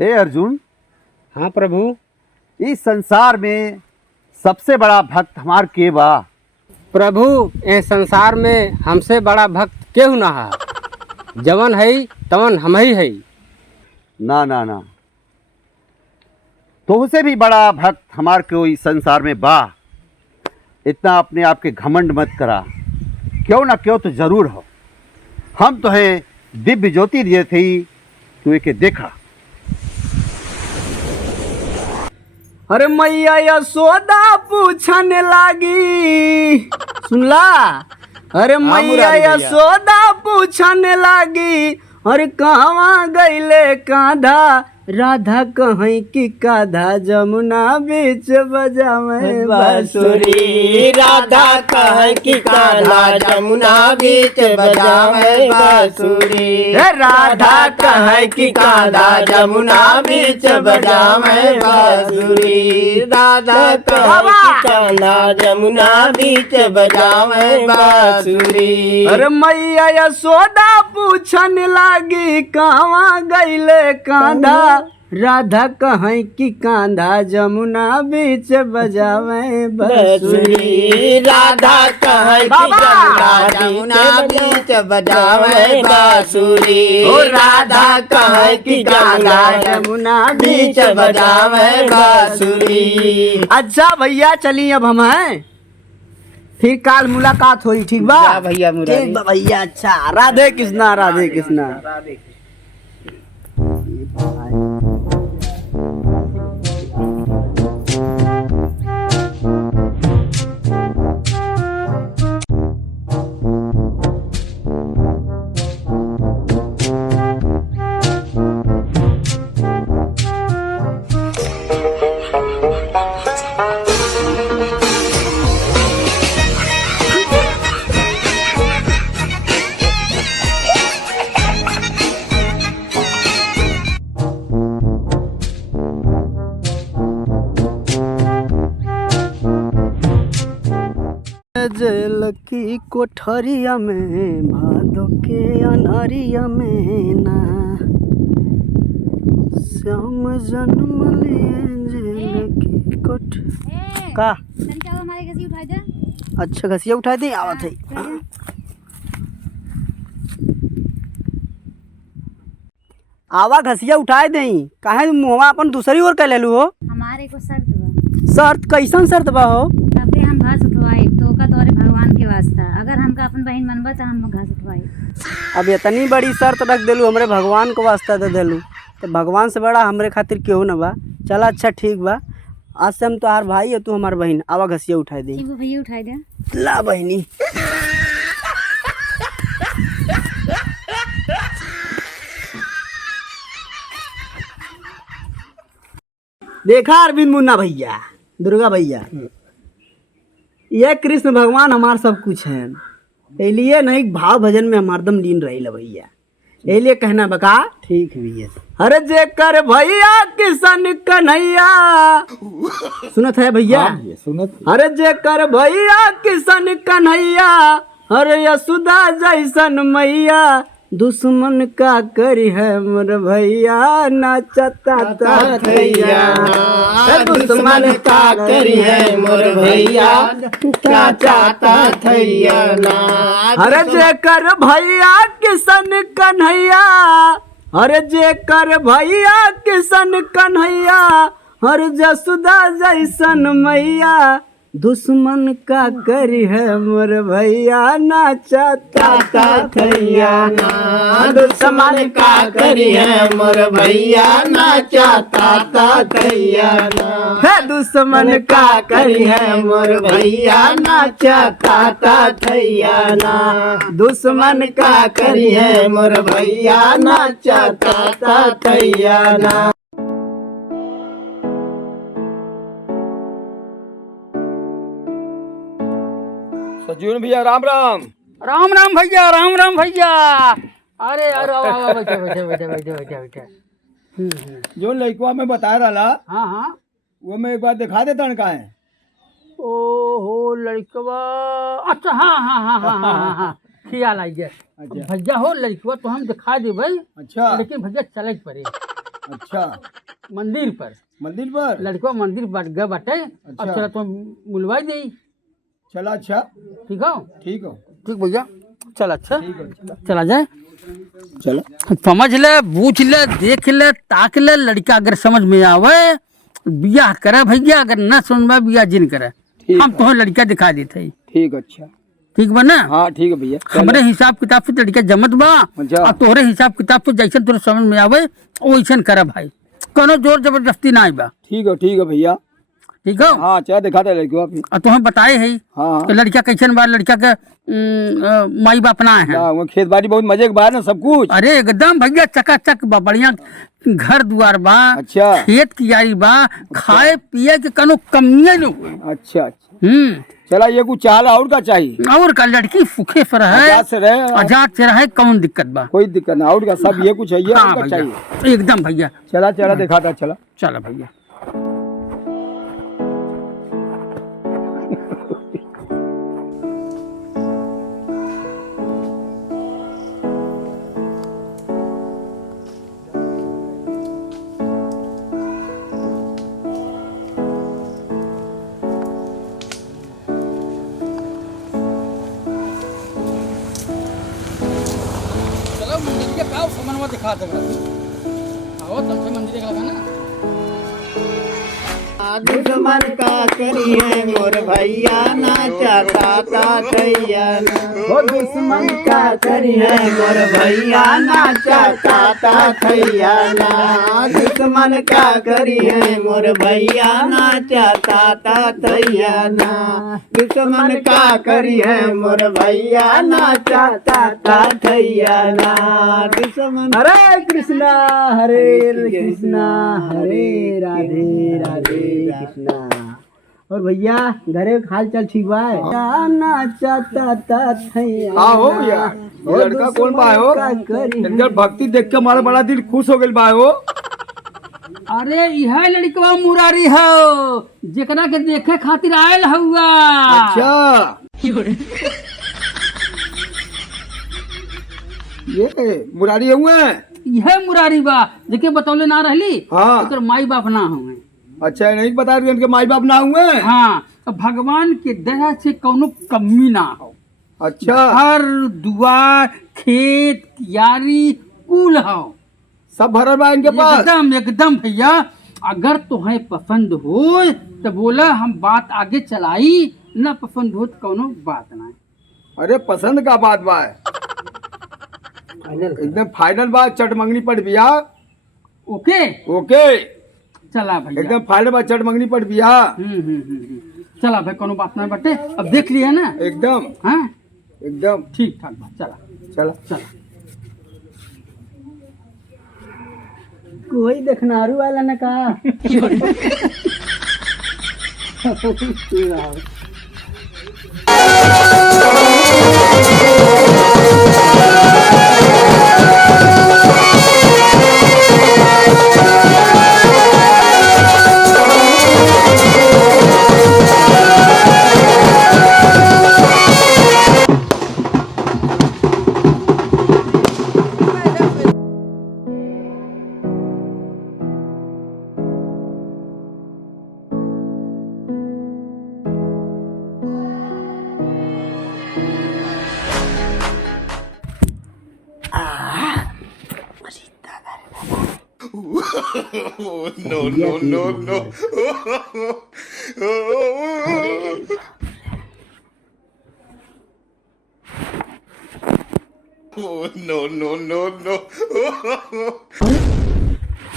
हे अर्जुन, हाँ प्रभु। इस संसार में सबसे बड़ा भक्त हमार के बा? प्रभु ए संसार में हमसे बड़ा भक्त केहू ना है। जवन है तवन हम ही है। ना ना ना, तुमसे भी बड़ा भक्त हमार कोई संसार में बा। इतना अपने आप के घमंड मत करा, क्यों ना क्यों तो जरूर हो। हम तो है दिव्य ज्योति दिए थे, तू एक देखा। अरे मैया यशोदा पूछने लागी, सुनला? अरे मैया यशोदा पूछने लागी, अरे कहवा गईले कांधा, राधा कहीं की काधा, जमुना बीच बजावे बांसुरी। राधा कहीं की कान्हा, जमुना बीच बजावे बांसुरी। राधा कहीं की कान्हा, जमुना बीच बजावे बांसुरी। राधा कहीं की कान्हा, जमुना बीच बजावे बांसुरी। अरे मैया यशोदा पूछने लागी, कहवा गईले कांधा, राधा कहीं की कांधा, जमुना बीच बजावे बांसुरी। राधा कहीं की कान्हा, जमुना बीच बजावे बांसुरी। ओ राधा कहीं की कान्हा, जमुना बीच बजावे बांसुरी। अच्छा भैया चलिए अब हम हैं, फिर काल मुलाकात हुई, ठीक बा भैया? ठीक बा भैया। अच्छा, राधे कृष्णा, राधे कृष्णा। जेल की कोठरिया में, भादो के अनहरिया में ना, श्याम जन्म लिए जेल की कोठ का। अच्छा घसिया उठा दे, आवत है। आवा घसिया उठाए दे, काहे मुहवा अपन दूसरी ओर कर लेलू हो? हमारे को शर्त बा। शर्त कैसन शर्त बा हो? तबे हम घास उठवाई, तो का तोरे भगवान के वास्ता, अगर हमका अपन बहन मनबा तो हम घास उठवाई। अब इतनी बड़ी शर्त रख देलू, हमरे भगवान को वास्ता दे देलू, तो भगवान से बड़ा हमरे खातिर केहू न बा। चला अच्छा ठीक बा, आज से हम तोहार भाई है, तू हमार बहन। आवा घसिया उठाई दे। ठीक बा भैया, उठाई दे। ला बहनी। देखा अरविंद मुन्ना भैया, दुर्गा भैया, ये कृष्ण भगवान हमार सब कुछ है। इसलिए नहीं भाव भजन में हमारदम लीन रही भैया, इसलिए कहना बका। ठीक भैया। अरे जेकर भैया किशन कन्हैया, सुनत है भैया? सुनत। अरे जेकर भैया किशन कन्हैया, अरे यशोदा जैसन मैया, दुश्मन का करी है मोर भैया, नाचता थैया। दुश्मन का करी है मोर भैया, नाचता थैया। अरे जेकर भैया किशन कन्हैया, अरे जेकर भैया किशन कन्हैया, हर जसुदा जैसन मैया, दुश्मन का करी है मोर भैया, नाचता थैया। दुश्मन का करी है मोर भैया, नाचता थैया। है दुश्मन का करी है मोर भैया, नाचता थैया। दुश्मन का करी है मोर भैया, नाचता थैया। सजीवन भैया राम राम। राम राम भैया, राम राम भैया। अरे अरे बैठे बैठे बैठे बैठे बैठे बैठे। जो लड़कवा में बता रहा, हाँ हाँ, वो मैं एक बार दिखा देता का है। ओहो लड़कवा, अच्छा हाँ हाँ हाँ हाँ हाँ हाँ, ख्याल आई गया। अच्छा भैया हो लड़कवा तो हम दिखा दे भाई। अच्छा, लेकिन भैया चले पड़े। अच्छा, मंदिर पर मंदिर पर। लड़को मंदिर पर गए बटे। अब चला तो बुलवाई दे। चला, अच्छा, ठीक हो? ठीक हो, ठीक भैया, चल अच्छा ठीक हो, चला, चला जाए। चलो। समझ ले, बूझ ले, देख ले, ताक ले, लड़का अगर समझ में आवे बियाह करे भैया, अगर न सुनवा बियाह जिन करे। ठीक हम है। तो लड़का दिखा देते। ठीक, अच्छा, ठीक बा ना? हाँ ठीक है भैया। हमरे हिसाब किताब से लड़का जमत बा अच्छा। और तोहरे हिसाब किताब से जैसे तोरे समझ में आवे वैसन करे भाई, कोनो जोर जबरदस्ती ना बा। ठीक है भैया। ठीक हो? हाँ, चला दिखाते लड़को आप। और तुम्हें बताए है हाँ, कि लड़का कैसन बा, लड़का के माई बाप ना है। हाँ, वो खेत बाड़ी बहुत मजे के बाद ना सब कुछ। अरे एकदम भैया चकाचक बा, बढ़िया घर दुआर बा, अच्छा, खेत कियारी बा, खाए पिए के कनो कमिए न। अच्छा, चला, ये कुछ चाल और का चाहिए? और का लड़की सुखे से रहे, आजाद से रहे, आजाद से रहे, कौन दिक्कत बा? कोई दिक्कत ना, और का सब ये कुछ है, ये हाँ और का भैया, चाहिए। एकदम भैया। चला दिखाता, चला। चला भैया। चलो मंदिर के पास सामान दिखा दे। आओ तुमसे मंदिर दिखा ना। दुश्मन का करिए मोर भैया ना चाहता थैया। ओ दुश्मन का करिए मोर भैया ना चाहता थैया ना। दुश्मन का करिए मोर भैया ना चाहता थैया ना। दुश्मन का करिए मोर भैया ना चाहता थैया ना। दुश्मन हरे कृष्णा हरे कृष्णा हरे राधे राधे कृष्णा। और भैया घरे हाल चाल ठीक बा? ना चाहता थैया। हाँ हो भैया, ये लड़का कौन बा हो? एकदम भक्ति देख के हमारा बड़ा दिल खुश हो गया बा हो। अरे यह लड़कवा मुरारी हो, जेकरा के देखे खातिर आयल हुआ। अच्छा, ये मुरारी हुए? यह मुरारी बा, जेके बतौले ना रहली। हाँ। ओकर माई बाप ना हुए। अच्छा, नहीं बता रहे उनके माई बाप ना हुए? हाँ, तो भगवान के दया से कौनो कमी ना हो। अच्छा, घर दुआर खेत कियारी कुल हो, सब भरल बा इनके पास? एकदम एकदम भैया। अगर तुम्हें पसंद हो तो बोला, हम बात आगे चलाई, न पसंद हो तो कौनो बात ना। अरे पसंद का बात बा, एकदम फाइनल बात, चटमंगनी पट बिया। ओके ओके, चला भैया, एकदम फाइनल बात, चटमंगनी पट बिया। चला भाई, कोनो बात ना बटे। अब देख लिया ना? एकदम हाँ एकदम ठीक ठाक बात। चला चला। चला। कोई देखनारू वाला न का।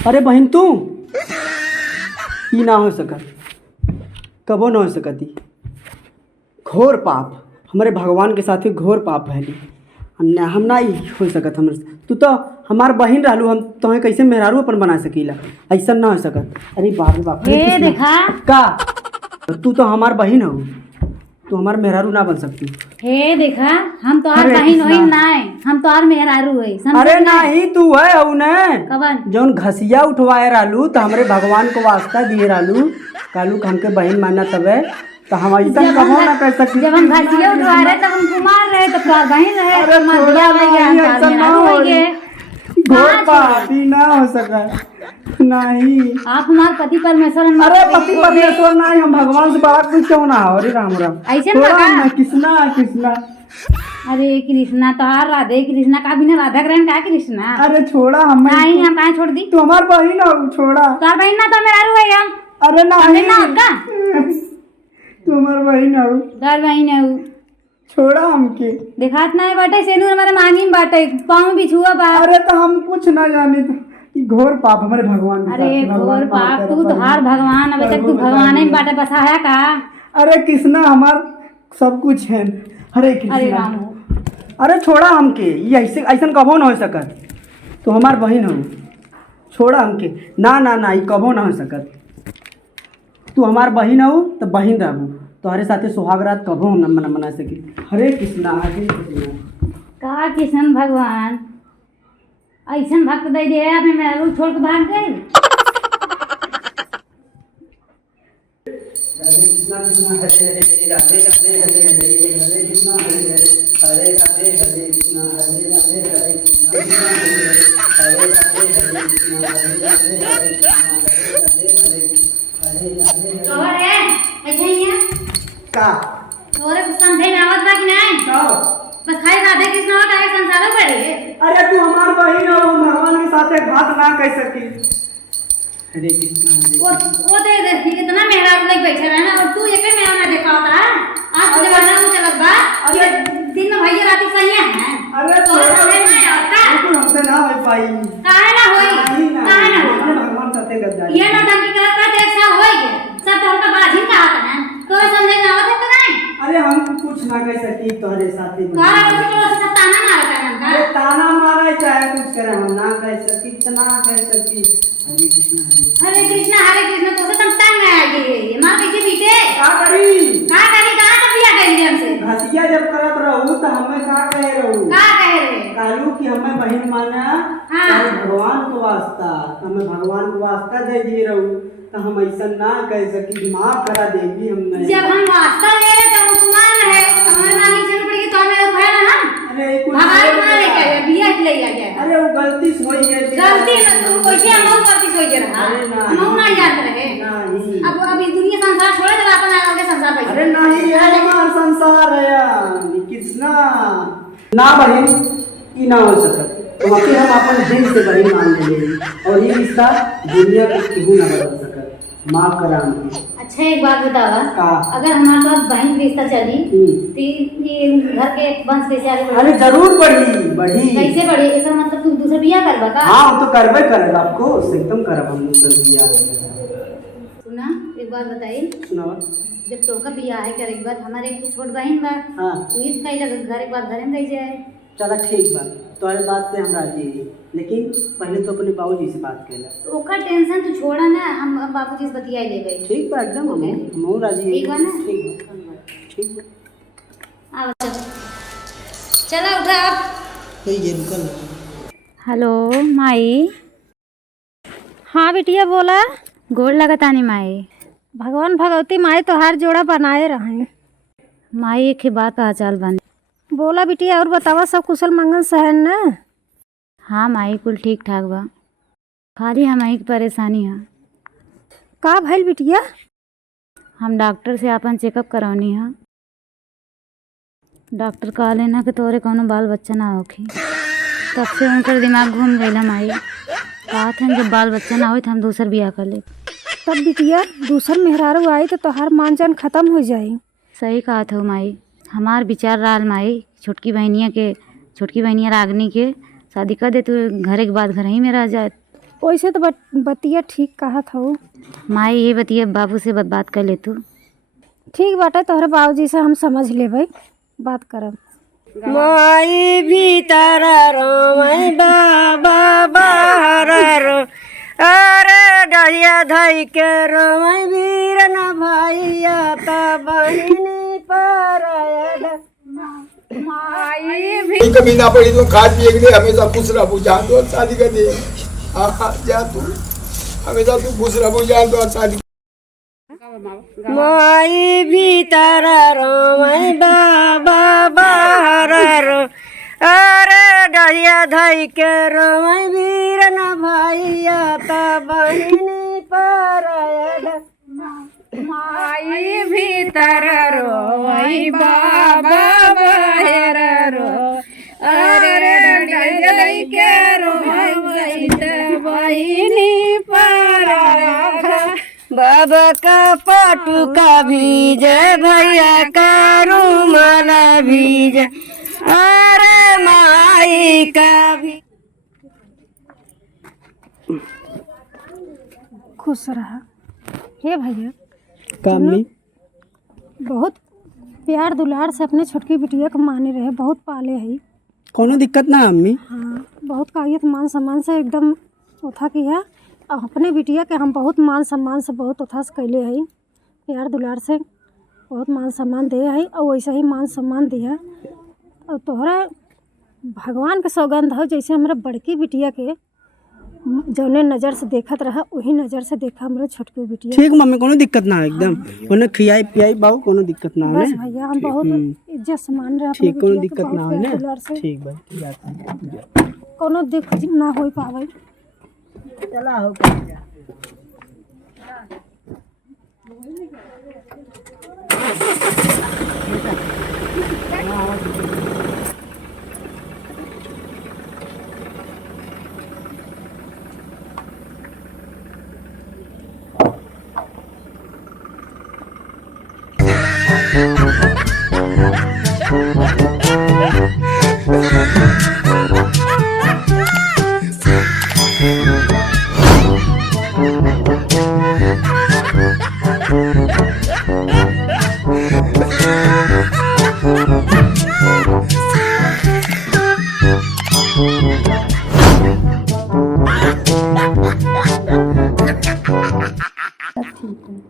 अरे बहन तू ई ना हो सकत, कबो ना हो सकती। घोर पाप हमारे भगवान के साथ घोर पाप भैली। हम ना ही हो सकत हमरे से। तू तो हमार बहन रहलू, हम तुम्हें कैसे मेहरारू अपन बना सकीला? ऐसा ना हो सकत। अरे बाप रे बाप, ए देखा का तू तो हमार बहन हो, तू हमार मेहरारू ना बन सकती। हे देखा, हम तो आर अरे बहिन कृष्णा। होई ना है, हम तो आर मेहरारू है। अरे नहीं, तू है हऊ ने कवन जौन घसिया उठवाए रहलू तो हमरे भगवान को वास्ता दिए रहलू, कहलू कि हमके बहन मानना तबे तो हम ऐसा कहो ना कर सकती। जब हम घसिया उठवा रहे तब हम कुमार रहे, तब तो आर बहिन रहे। अरे तो मर थोड़ा गया भैया, हम तो आर ऐसा ना मेहरारू हो। होई गे। घोर पाप ही ना हो सका। नहीं आप हमारे पति परमेश्वर हैं। अरे पति परमेश्वर नहीं, हम भगवान से बड़ा कुछ क्यों ना हो। अरे राम राम। ऐसे थोड़ा लगा? ना, कृष्णा कृष्णा। अरे कृष्णा तो राधे कृष्णा का बिना राधा कृष्ण का कृष्णा। अरे छोड़ा हमें। नहीं हम कहाँ छोड़ दी। तू हमार बहन हो, छोड़ा। तार बहन ना तो मेरा रू है हम। अरे नहीं ना का तू हमार बहन हो, तार बहन है ऊ। छोड़ा हमके। दिखात ना है बाटे सेनूर हमारे मांगी में बाटे पाँव भी छुआ बा। अरे तो हम कुछ ना जाने तो ई घोर पाप हमारे भगवान के अरे साथ। भगवान घोर माफ पाप करे, तू तो हर भगवान अबे तक तू भगवान ही बाटे बसाया का। अरे कृष्णा हमार सब कुछ है। हरे अरे कृष्णा। राम। अरे छोड़ा हमके, ये ऐसे ऐसा कबो ना हो सकत। तू हमार बहन हो, छोड़ा हमके। ना ना ना, ये कबो ना हो सकत। तू हमार बहन हो तो बहन रहू, तुम्हारे साथे सुहागरात कबो हम न मना सके। हरे कृष्णा हरे कृष्णा। का किशन भगवान ऐसा भक्त दे दे अपने मेरा रूप छोड़ के भाग गए। हरे कृष्णा कृष्णा हरे हरे राधे राधे हरे हरे हरे कृष्णा हरे हरे हरे राधे हरे कृष्णा हरे राधे हरे कृष्णा हरे राधे हरे कृष्णा हरे राधे हरे कृष्णा हरे राधे हरे हरे राधे। और है अच्छा ही है का तोरे कुछ समझे में आवत बा कि नहीं। का बस खाली राधे कृष्ण और काहे संसार में पड़े। अरे तू हमार बहन हो, हम भगवान के साथ एक बात ना कह सकी। हरे कृष्णा हरे वो दे दे इतना मेहरा लग बैठे रहे ना और तू एक मेहरा ना देखा होता है। आज के जमाना में चलत बा ये दिन में भैया राती सही है। अरे तो समझ में आता बिल्कुल हमसे ना हो पाई। काहे ना होई नहीं ना, काहे ना होई। हमने भगवान साथे गद्दारी। ये ना धमकी करत का एक साल होई गए सब तो हमका बाजी का आता है तो समझे ना आवत है तो नहीं। अरे हम कुछ ना कह सकी तोहरे साथे। काहे रोज तो सब ताना मारता है अरे हमका। ताना मारे चाहे कुछ करे, हम ना कह सकी तो ना कह सकी। हरे कृष्णा हरे कृष्ण तो से तुम तंग में आ गई मां कैसे बीते का करी। का करी का बिया गई हमसे घसिया जब करत रहू तो हमें का कहे रहू। का कहे रे कालू कि हमें बहन माना। हाँ। और भगवान को वास्ता हमें भगवान को वास्ता दे दिए रहू तो हम ऐसा ना कह सकी। माफ करा देगी हमने। जब हम वास्ता ले रहे तो मुसलमान है हमारे मांगी चल पड़ी तो हमें भय ना हम अरे कुछ भगवान को ले गए बिया ले गए। अरे वो गलती से होई है। गलती ना तुम कैसे हम गलती सोच रहा अरे ना। हम ना याद रहे। नहीं। अब अभी दुनिया संसार छोड़े तो अपन आगे संसार पे। अरे नहीं ये हमार संसार है यार। कृष्णा ना बहन ई ना हो सकत। तो आखिर हम अपन दिल से बहन मान लेंगे और ये रिश्ता दुनिया के केहू ना बदल सकत। माफ करा हमके। अच्छा एक बात बतावा का? अगर हमारे पास बहन की रिश्ता चली हम्म। तो ये घर के वंश कैसे आगे बढ़े। अरे जरूर बढ़ी बढ़ी। कैसे बढ़े एक मतलब तुम दूसरा बिया करवा का। हाँ हम तो करबे करब आपको एकदम करब हम दूसर बिया। सुना एक बात बताई सुनावा। जब तो का बिया है करे के बाद हमारे एक छोट बहन बा हाँ तो इस कई लग घर एक बार घर में रह जाए। चला ठीक बा, तुम्हारे बात से हम राजी हैं, लेकिन पहले तो अपने बाबूजी से बात कैला। तो ओकर टेंशन तू छोड़ा ना हम बाबूजी से बतियाई लेबे। ठीक बा एकदम हम राजी हैं। ठीक बा ना? ठीक बा ठीक बा। आ बच्चा चला उठा आप। ये निकल। हेलो माई। हाँ बिटिया बोला। गोड़ लगतानी माई। भगवान भगवती माई तो हर जोड़ा बनाए रहे। माई एक ही बात का हाल बन। बोला बिटिया और बतावा सब कुशल मंगल सहन ना। हाँ माई कुल ठीक ठाक बा खाली हमारी की परेशानी है। का भइल बिटिया। हम डॉक्टर से अपन चेकअप करौनी है। डॉक्टर कहले ना कि तोरे कोनो बाल बच्चा ना होखी। तब से उनकर दिमाग घूम गई माई। कहत हैं जब बाल बच्चा ना हो तो हम दूसर बियाह कर ले। तब बिटिया दूसर मेहरारू आई तो तोहार मान जान खत्म हो जाई। सही कहा था माई। हमार विचार रहल माई छोटकी बहनिया रागनी के शादी कर दे तो घरे के बाद घर ही में रह जाए। वैसे तो बतिया ठीक कहा था। माई ये बतिया बाबू से बात कर ले तू। ठीक बाटे तोहरे बाबूजी से हम समझ लेबै बात करब। माई भीतर रोमई बाबा बाहर रो। अरे डहिया धई के रोमई वीर न भैया ता बहिनी पर माई भी कभी ना पड़ी तो खा पिए के लिए हमेशा खुश रहू जान दो शादी कर दे। जा तू हमेशा तू खुश रहू जान दो शादी। माई भीतर रोमई बाबा बाहर रो। अरे डहिया धई के रोई वीर न भैया त बहिनी पर माई भीतर रोई बाबा बाहर रो अरे डंडई के रोई त बहिनी पर बाबा का पाटू का बीज भैया का रूमाल बीज अरे माई का भी। खुश रहा हे भैया। कमी बहुत प्यार दुलार से अपने छोटकी बिटिया को माने रहे, बहुत पाले है। कोनो दिक्कत ना अम्मी। हाँ बहुत कायत मान सम्मान से एकदम उठा किया। और अपने बिटिया के हम बहुत मान सम्मान से बहुत उठा से कैले है, प्यार दुलार से बहुत मान सम्मान दे है और वैसे ही मान सम्मान दिया। और तोहरा भगवान के सौगंध हो, जैसे हमारा बड़की बिटिया के जौने नज़र से देखत रहा वही नज़र से देखा हमारे छोटकी बिटिया। ठीक मम्मी कोनो दिक्कत ना है एकदम। उन्हें खियाई पियाई बाबू कोनो दिक्कत ना बस है। भैया हम बहुत इज्जत से मान रहे अपने ठीक कोनो बिटिया के, दिक्कत ना बहुत है प्यार ना। दुलार से ठीक भाई कोनो दिक्कत ना हो पावे। चला हो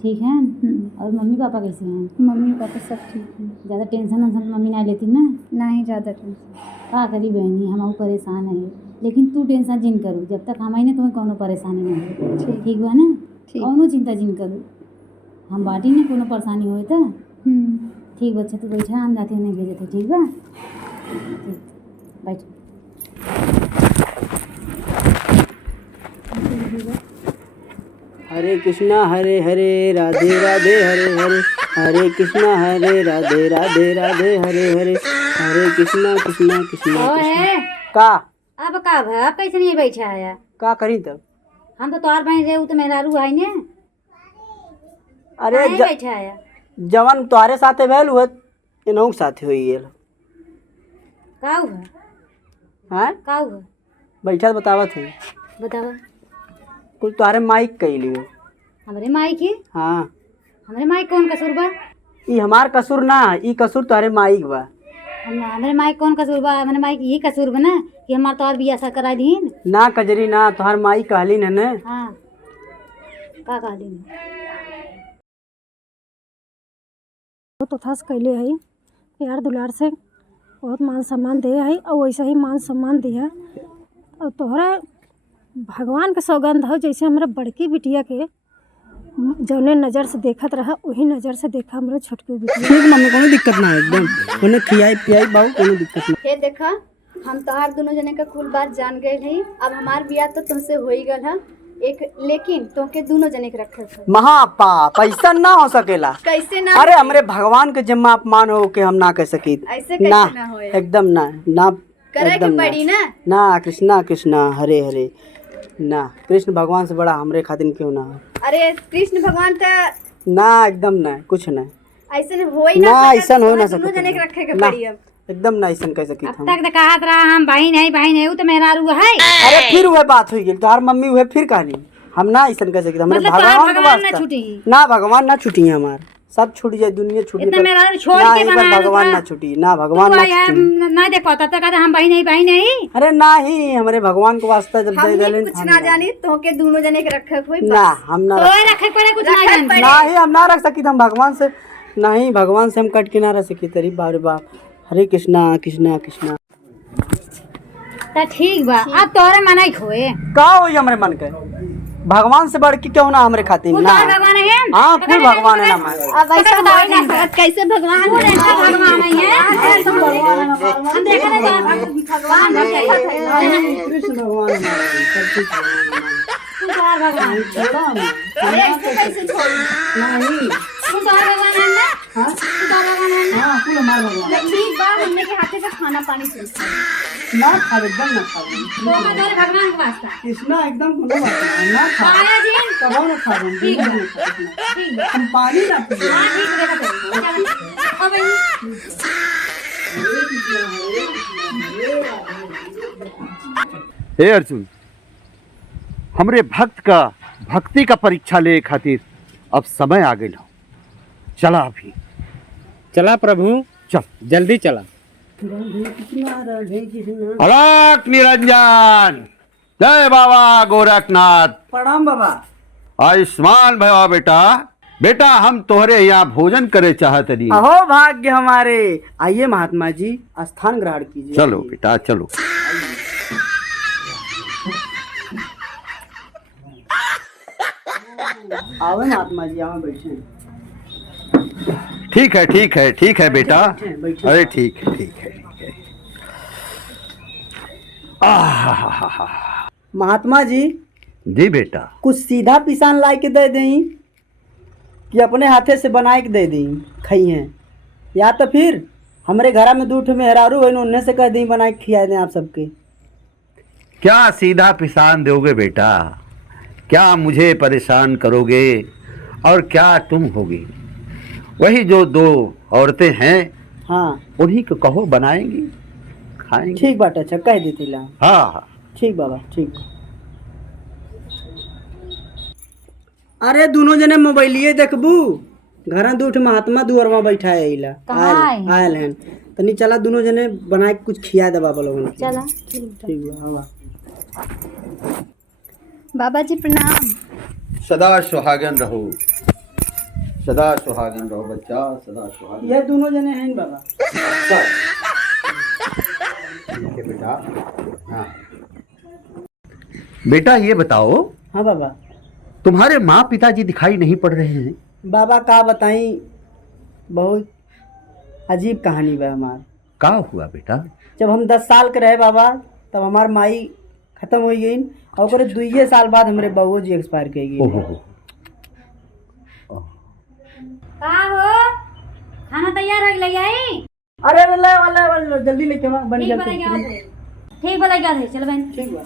ठीक है। और मम्मी पापा कैसे हैं? मम्मी पापा सब ठीक है। ज़्यादा टेंशन वेंशन मम्मी ना लेती ना? नहीं ज़्यादा टेंशन। का करी बहनी हम परेशान है, लेकिन तू टेंशन जिन करू, जब तक हम आई ना तुम्हें कोनो परेशानी ना हो। ठीक बा ना? कौनो चिंता जिन करू, हम बाटी ना कोनो परेशानी होए तो। ठीक बच्चा तू बैठा, हम जाते उन्हें भेजे थे। ठीक बा, ठीक बैठ। हरे कृष्णा हरे हरे राधे राधे हरे हरे, हरे कृष्णा हरे राधे राधे राधे हरे हरे, हरे कृष्णा कृष्णा कृष्णा कृष्णा। का अब का भा कैसे नहीं बैठा है? का करी तब? हम तो तोहार बहन रे, तो मेरा रू आई ने। अरे बैठा है जवन तुम्हारे साथे भेल हुआ इनहु के साथे होई गेल। का हुआ? हैं का हुआ? बैठा तो बतावत है। बतावा। कुल तुम्हारे माइक कैली हो। हमारे माई की? हाँ हमारे माई कौन कसूर बा? ई हमार कसूर ना, ई कसूर तुम्हारे माइक बा। हमारे माई कौन कसूर बा? हमारे माई की यही कसूर बा ना कि हमार तोहार बियाह सा करा दीन। ना कजरी ना, तुम्हार माई कहली न ने। हाँ का कहली? बहुत उठास कैले है, प्यार दुलार से बहुत मान सम्मान दे है और वैसे ही मान सम्मान दिया। और तोहरा भगवान के सौगंध हो, जैसे हमारा बड़की बिटिया के जौने नज़र से देखत रहा वही नज़र से देखा हमारे छोटकी बिटिया। ठीक मम्मी कोनो दिक्कत ना है एकदम। उन्हें खियाई पियाई बाबू कोनो दिक्कत ना। हे देखा, हम तोहार दोनों जने का कुल बात जान गए हई। अब हमार बियाह तो तुमसे हो ही गल है एक, लेकिन तोके दोनों जने के रखे थे। महापाप ऐसा ना हो सकेला। कैसे ना? अरे हमरे भगवान के जिम्मा अपमान हो के हम ना कह सकी। ऐसे कैसे ना, ना होए? एकदम ना ना करे के एकदम पड़ी ना। ना कृष्णा कृष्णा हरे हरे ना, कृष्ण भगवान से बड़ा हमरे खातिर क्यों ना हो। अरे कृष्ण भगवान तो ना एकदम ना, कुछ ना ऐसे हो ही ना, ना ऐसा हो ना दोनों जने के रखे के ना, पड़ी। अब एकदम ना ऐसा कह सकी अब हम। तक तो कहत रहा हम भाई नहीं तो मेरा रू है। अरे फिर वह बात हुई गेल, तोहार मम्मी हुए फिर कहानी। हम ना ऐसा कह सकी हमरे मतलब भगवान के भगवान ना वास्ता छूटी? ना भगवान ना छूटी है हमार, सब छूट जाए दुनिया छूट इतना जाए मेरा छोड़ ना, के एक बार बनाया भगवान था। ना छूटी ना, भगवान ना छूटी। नहीं देखो तब तक कहते हम भाई नहीं। अरे ना ही हमरे भगवान के वास्ते जब दे हम देले कुछ ना जानी, तोके दोनों जने के रखे हुए। ना, हम ना तो रखे पड़े कुछ ना जानते। ना ही हम ना रख सकी, हम भगवान से नहीं, भगवान से हम कट के ना रह सकी। तेरी बाप रे बाप, हरे कृष्णा कृष्णा कृष्णा। तो ठीक बा, अब तोरे मनाई खोए का होई हमरे मन के? भगवान से बढ़ के क्यों ना हमरे खातिर ना। भगवान है। हाँ कुल भगवान है ना हमारे। अब ऐसा हो ही ना सकत। कैसे भगवान भगवान है। हम देखा ना भगवान कृष्ण भगवान हमारा है, सब कुछ भगवान हमारा है। छोड़ो ना, ऐसे कैसे छोड़ू? नहीं हाँ हाँ कुल हमारा भगवान है। ठीक बा, हमने के हाथे से खाना पानी शुरू कर। ना खावे एकदम ना खावे कृष्णा एकदम कोनो बात नहीं ना खावे कबो ना खावे बिल्कुल ना खावे हम पानी ना पिए हे अर्जुन, हमरे भक्त का भक्ति का परीक्षा ले खातिर अब समय आ गई हो। चला अभी चला प्रभु, चल जल्दी चला। अलख निरंजन, जय बाबा गोरखनाथ। प्रणाम बाबा। आयुष्मान भवा बेटा। बेटा हम तोहरे यहाँ भोजन करे चाहत रही। अहो भाग्य हमारे। आइए महात्मा जी, स्थान ग्रहण कीजिए। चलो बेटा चलो। आओ महात्मा जी, आओ बैठे। ठीक है ठीक है ठीक है बेटा। बैठे। अरे ठीक है ठीक है ठीक है। आहा, महात्मा जी जी बेटा। कुछ सीधा पिसान ला के दे दें कि अपने हाथे से बना के दे दें खाई हैं, या तो फिर हमारे घर में 2 मेहरारू है उन्हें से कह दें बना के खिला दें आप सबके। क्या सीधा पिसान दोगे बेटा? क्या मुझे परेशान करोगे और क्या तुम होगी? वही जो 2 औरतें हैं हाँ उन्हीं को कहो बनाएंगी खाएंगे। ठीक बात, अच्छा कह देती ला। हाँ हाँ ठीक बाबा ठीक। अरे दोनों जने मोबाइलिए देखबू, घर 2 महात्मा दुआर में बैठा है इला आयल हैं तनी चला दोनों जने बना के कुछ खिया दे बाबा लोगन के। चला ठीक बा आवा। बाबा जी प्रणाम। सदा सुहागन रहो, सदा सुहागन रहो बच्चा, सदा सुहागन। ये दोनों जने हैं बाबा। ठीक है बेटा। हाँ बेटा ये बताओ, हाँ बाबा। तुम्हारे माँ पिताजी दिखाई नहीं पड़ रहे हैं? बाबा का बताई, बहुत अजीब कहानी बा हमार। क्या हुआ बेटा? जब हम 10 साल के रहे बाबा, तब हमार माई खत्म हो गई और ओकरे 2 साल बाद हमारे बउओ जी एक्सपायर कर गई। ओहो का हो खाना तैयार हो गई आई? अरे अरे ले वाला जल्दी लेके आ बन ठीक गया। बोला क्या थे? ठीक बोला क्या थे? चल बहन ठीक बा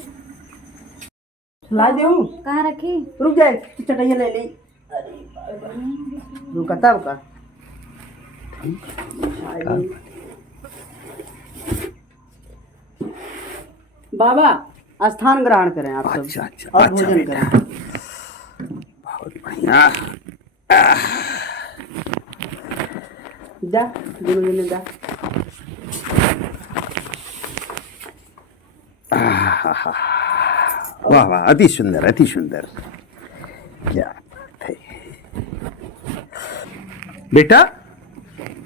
ला देऊ। कहाँ रखी? रुक जाए चटाइया ले ले। रुका तब का बाबा स्थान ग्रहण करें आप सब। अच्छा अच्छा और अच्छा भोजन बेटा, करें। बहुत बढ़िया। जा दोनों जने जा। वाह वाह, अति सुंदर अति सुंदर। क्या बात है बेटा।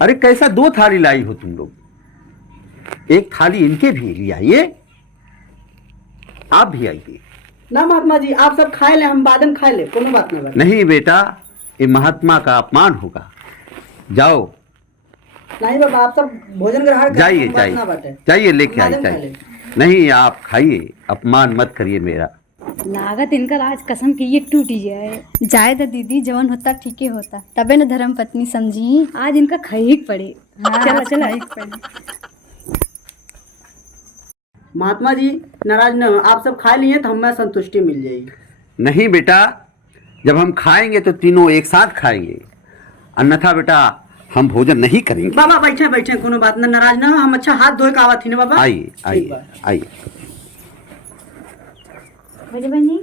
अरे कैसा 2 थाली लाई हो तुम लोग? एक थाली इनके भी ले आइए, आप भी आइए। ना महात्मा जी आप सब खाए ले, हम बाद में खाए ले, कोनो बात नहीं। नहीं बेटा, ये महात्मा का अपमान होगा। जाओ नहीं बाबा, आप सब भोजन ग्रहण करें, जाइए कोनो बात ना जाइए बाटे। जाइए लेके बाद आइए में खा जाइए। नहीं आप खाइए, अपमान मत करिए मेरा। लागत इनका आज कसम की ये टूटी जाए। जाए तो दीदी, जवन होता ठीक ही होता, तबे न धर्म पत्नी समझी। आज इनका खरीक पड़े। चला चला। महात्मा जी नाराज न हो, आप सब खा लिए तो हमें संतुष्टि मिल जाएगी। नहीं बेटा, जब हम खाएंगे तो तीनों एक साथ खाएंगे, अन्यथा बेटा हम भोजन नहीं करेंगे। बाबा बैठे बैठे, कोनो बात ना, नाराज ना हो। हम अच्छा हाथ धोए का आवत थी ना बाबा। आइए ठीक आइए बा। आइए। बहन जी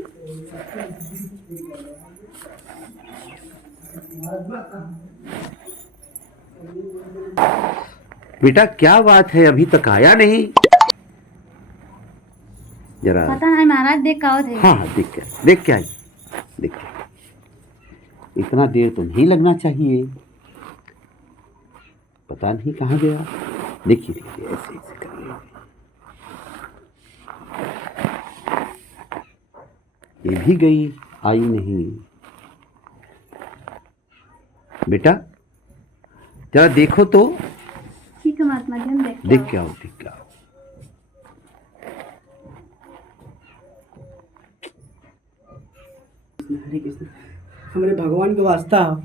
बेटा क्या बात है, अभी तक आया नहीं? जरा पता नहीं महाराज देख का थे। हाँ हाँ देख के आइए, देख के। इतना देर तो नहीं लगना चाहिए, पता नहीं कहाँ गया। देखिए देखिए ऐसे ऐसे करिए। ये भी गई, आई नहीं। बेटा जरा देखो तो। ठीक है महात्मा जी, हम देखते देख के आओ देख के आओ। हरे कृष्ण। हमारे भगवान के वास्ता हो,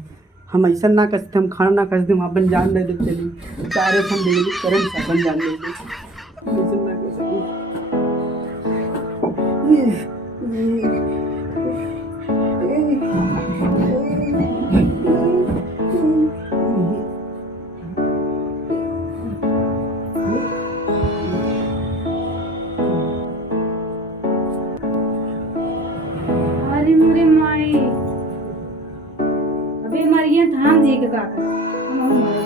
हम ऐसा ना कर सकते, हम खाना ना कर सकते, हम अपन जान नहीं दे चली चारे हम दे करम से अपन जान नहीं दे, ऐसा ना कर सकते। अरे मोरे माई, अबे मरिए धाम जी के काका हम मर।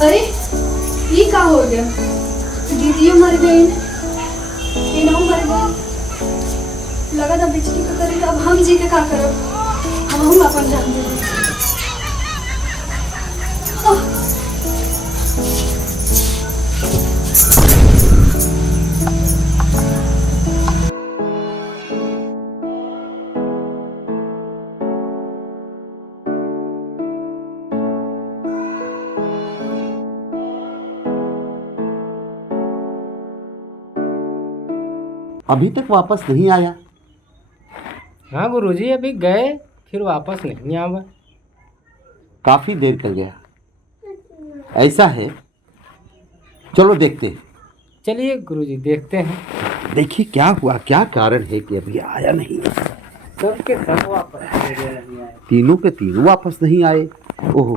अरे ये का हो गया? दीदियों मर गई, इनाम मर गई, लगा था बिजली का करेगा। अब हम जी के का करब? हम अपन जान दे। अभी तक वापस नहीं आया। हाँ गुरुजी, अभी गए फिर वापस नहीं आवा। काफी देर कर गया। ऐसा है, चलो देखते हैं। चलिए गुरुजी देखते हैं। देखिए क्या हुआ, क्या कारण है कि अभी आया नहीं। सबके सब वापस नहीं आए। तीनों के तीनों वापस नहीं आए। ओहो,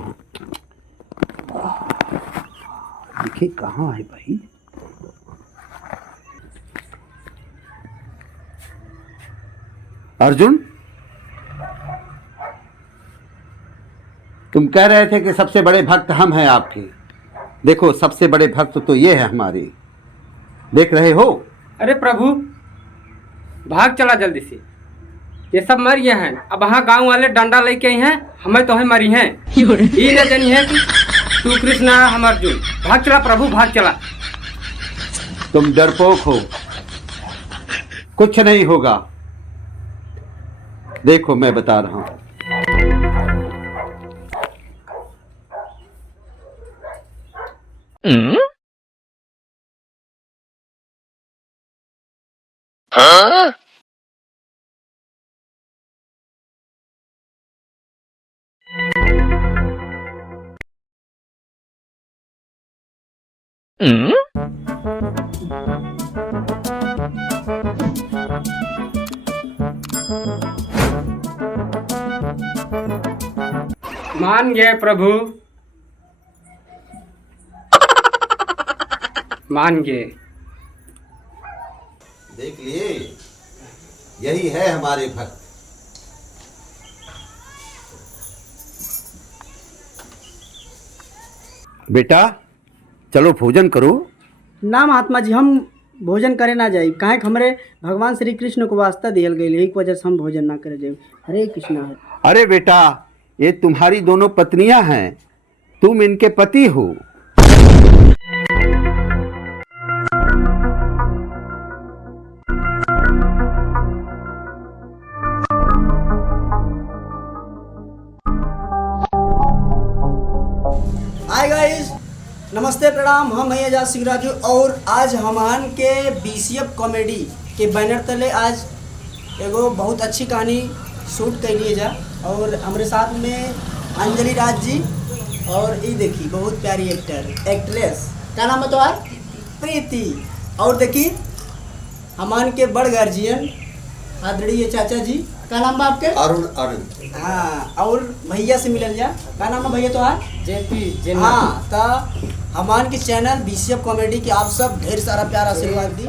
देखिए कहाँ है भाई। अर्जुन, तुम कह रहे थे कि सबसे बड़े भक्त हम हैं आपके। देखो सबसे बड़े भक्त तो ये है हमारे, देख रहे हो। अरे प्रभु, भाग चला जल्दी से, ये सब मर गए हैं। अब वहाँ गांव वाले डंडा लेके आई हैं, हमें तो है मरी हैं। ये न जानी है कि तू कृष्ण हम अर्जुन। भाग चला प्रभु, भाग चला। तुम डरपोक हो, कुछ नहीं होगा। देखो मैं बता रहा हूं। मान गए प्रभु, मान गए। देख लिए, यही है हमारे भक्त। बेटा चलो भोजन करो। ना महात्मा जी, हम भोजन करे ना जाए, काहे कि हमरे भगवान श्री कृष्ण को वास्ता दियल गई, यही वजह से हम भोजन ना करे जाए। हरे कृष्णा। अरे बेटा, ये तुम्हारी दोनों पत्नियां हैं, तुम इनके पति हो। हाय गाइस, नमस्ते प्रणाम। हम हैं आजाद सिंह राजू और आज हमान के बीसीएफ कॉमेडी के बैनर तले आज एगो बहुत अच्छी कहानी शूट कैलिए जा। और हमारे साथ में अंजलि राज जी और ये देखी बहुत प्यारी एक्ट्रेस, क्या नाम है तुम्हार? प्रीति। और देखी हमान के बड़ गार्जियन आदरणीय चाचा जी, क्या नाम है आपके? अरुण। अरुण, हाँ। और भैया से मिलल जा, क्या नाम है भैया तुम्हार? जेपी। हाँ, तो हमान के चैनल बीसीएफ कॉमेडी के आप सब ढेर सारा प्यार आशीर्वाद दी।